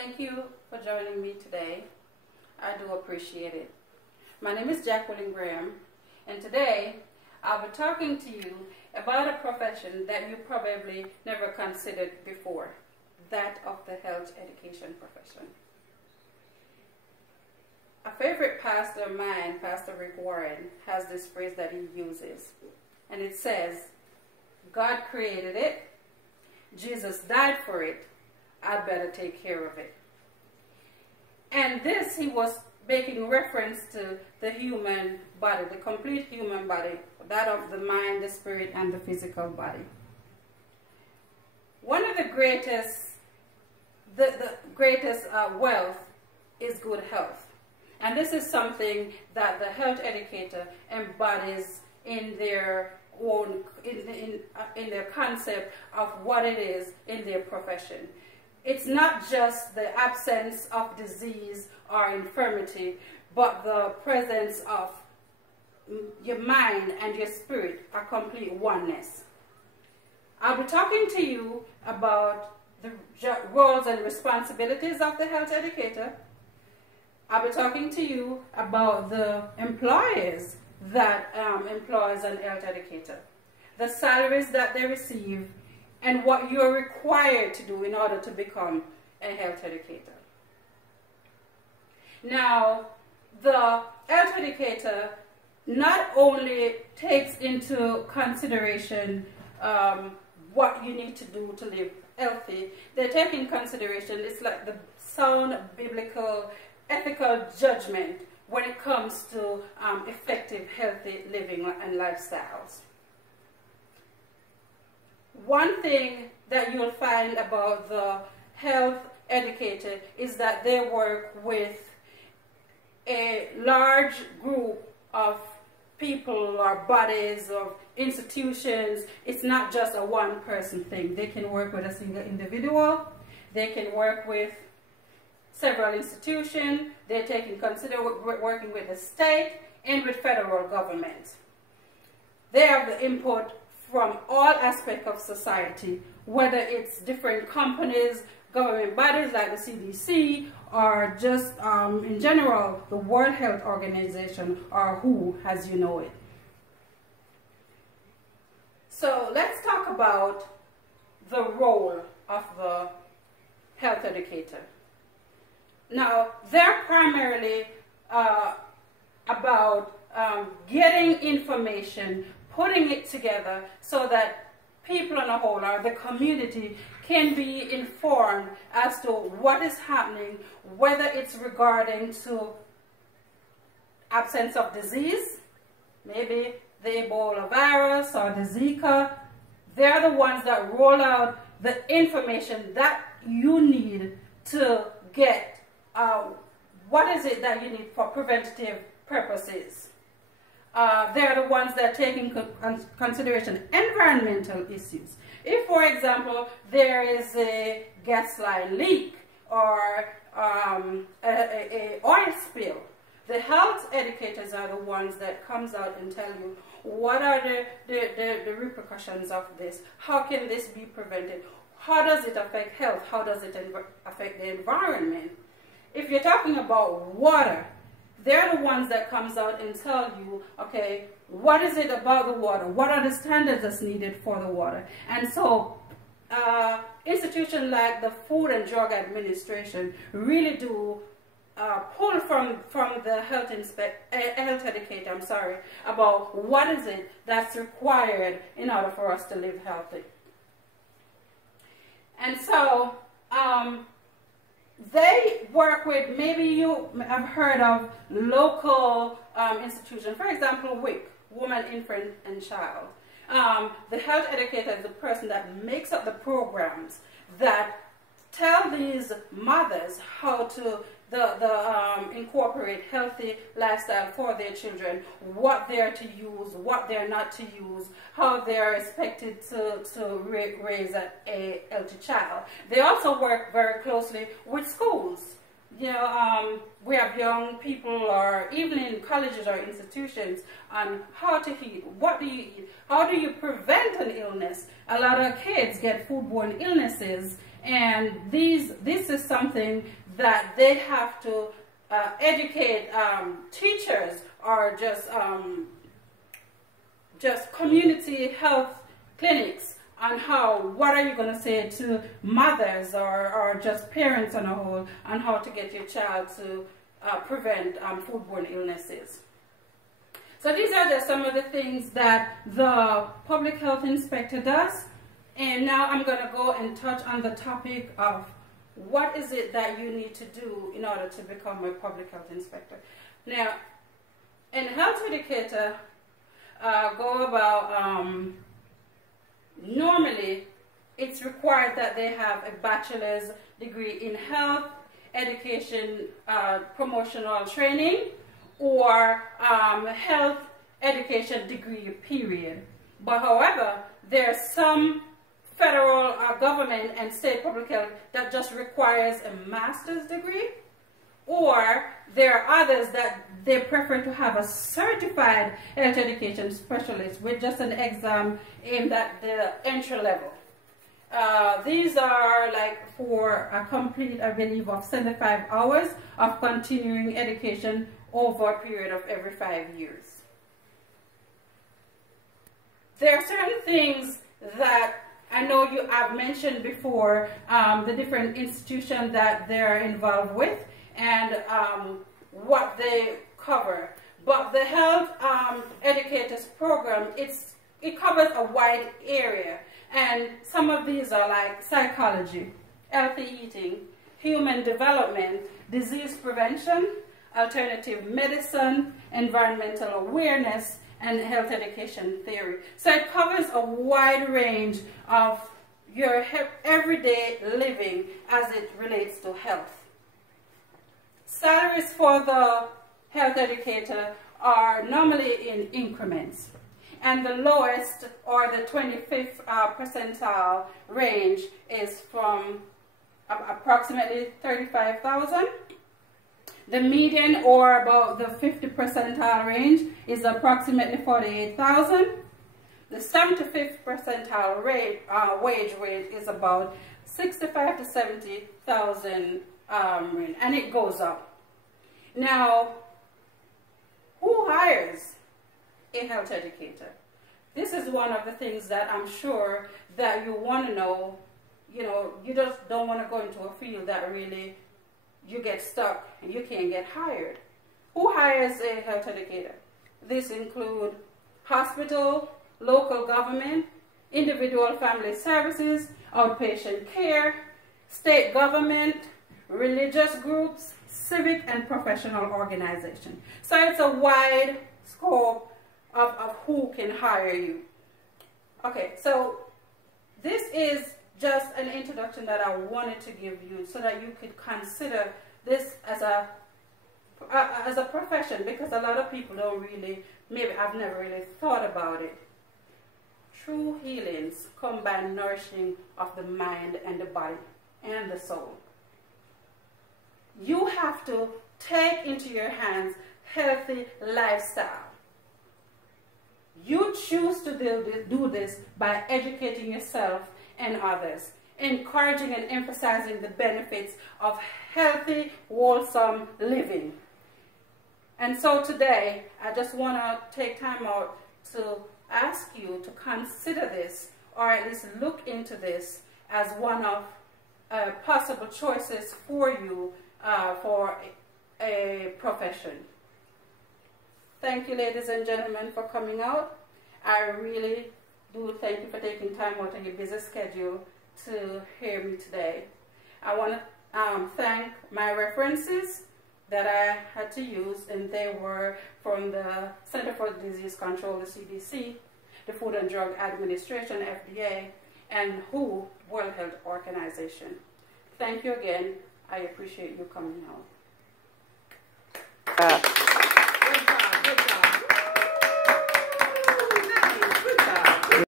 Thank you for joining me today. I do appreciate it. My name is Jacqueline Graham, and today I'll be talking to you about a profession that you probably never considered before, that of the health education profession. A favorite pastor of mine, Pastor Rick Warren, has this phrase that he uses, and it says, God created it, Jesus died for it, I'd better take care of it. And this, he was making reference to the human body, the complete human body, that of the mind, the spirit, and the physical body. One of the greatest, wealth is good health. And this is something that the health educator embodies in their own, in their concept of what it is in their profession. It's not just the absence of disease or infirmity, but the presence of your mind and your spirit, a complete oneness. I'll be talking to you about the roles and responsibilities of the health educator. I'll be talking to you about the employers that employs an health educator, the salaries that they receive, and what you're required to do in order to become a health educator. Now, the health educator not only takes into consideration what you need to do to live healthy, they take in consideration, it's like the sound biblical, ethical judgment when it comes to effective, healthy living and lifestyles. One thing that you'll find about the health educator is that they work with a large group of people or bodies or institutions. It's not just a one-person thing. They can work with a single individual. They can work with several institutions. They take in consideration working with the state and with federal government. They have the input from all aspects of society, whether it's different companies, government bodies like the CDC, or just in general, the World Health Organization, or WHO, as you know it. So let's talk about the role of the health educator. Now, they're primarily about getting information, putting it together so that people on a whole, or the community, can be informed as to what is happening, whether it's regarding to absence of disease, maybe the Ebola virus or the Zika. They're the ones that roll out the information that you need to get what is it that you need for preventative purposes. They're the ones that take in consideration environmental issues. If, for example, there is a gas line leak or a oil spill, the health educators are the ones that comes out and tell you what are the repercussions of this, how can this be prevented, how does it affect health, how does it affect the environment. If you're talking about water, they're the ones that comes out and tell you, okay, what is it about the water? What are the standards that's needed for the water? And so institutions like the Food and Drug Administration really do pull from the health educator, about what is it that's required in order for us to live healthy. And so they work with, maybe you have heard of local institutions, for example, WIC, Woman, Infant, and Child. The health educator is the person that makes up the programs that tell these mothers how to incorporate healthy lifestyle for their children, what they're to use, what they're not to use, how they're expected to raise a healthy child. They also work very closely with schools. You know, we have young people, or even in colleges or institutions, on how to eat, what do you eat, how do you prevent an illness. A lot of kids get foodborne illnesses And this is something that they have to educate teachers or just community health clinics on what are you going to say to mothers or just parents on a whole on how to get your child to prevent foodborne illnesses. So these are just some of the things that the public health inspector does. And now I'm going to go and touch on the topic of what is it that you need to do in order to become a public health inspector. Now, in health educator, go about, normally it's required that they have a bachelor's degree in health, education, promotional training, or health education degree, period. But however, there are some federal government and state public health that just requires a master's degree, or there are others that they prefer to have a certified health education specialist with just an exam aimed at the entry level. These are like for a complete, I believe, of 75 hours of continuing education over a period of every 5 years. There are certain things that I know you have mentioned before, the different institutions that they're involved with and what they cover. But the health educators program, it covers a wide area. And some of these are like psychology, healthy eating, human development, disease prevention, alternative medicine, environmental awareness, and health education theory. So it covers a wide range of your everyday living as it relates to health. Salaries for the health educator are normally in increments. And the lowest, or the 25th percentile range, is from approximately $35,000. The median, or about the 50th percentile range, is approximately $48,000. The 75th percentile rate, wage rate is about $65,000 to $70,000 range, and it goes up. Now, who hires a health educator? This is one of the things that I'm sure that you want to know. You know, you just don't want to go into a field that really you get stuck and you can't get hired. Who hires a health educator? This include hospital, local government, individual family services, outpatient care, state government, religious groups, civic and professional organizations. So it's a wide scope of who can hire you. Okay, so this is just an introduction that I wanted to give you so that you could consider this as a profession, because a lot of people don't really, maybe I've never really thought about it. True healings come by nourishing of the mind and the body and the soul. You have to take into your hands healthy lifestyle. You choose to do this by educating yourself and others, encouraging and emphasizing the benefits of healthy, wholesome living. And so today, I just want to take time out to ask you to consider this, or at least look into this as one of possible choices for you for a profession. Thank you, ladies and gentlemen, for coming out. I really do thank you for taking time out of your busy schedule to hear me today. I want to thank my references that I had to use, and they were from the Center for Disease Control, the CDC, the Food and Drug Administration, FDA, and WHO, World Health Organization. Thank you again. I appreciate you coming out.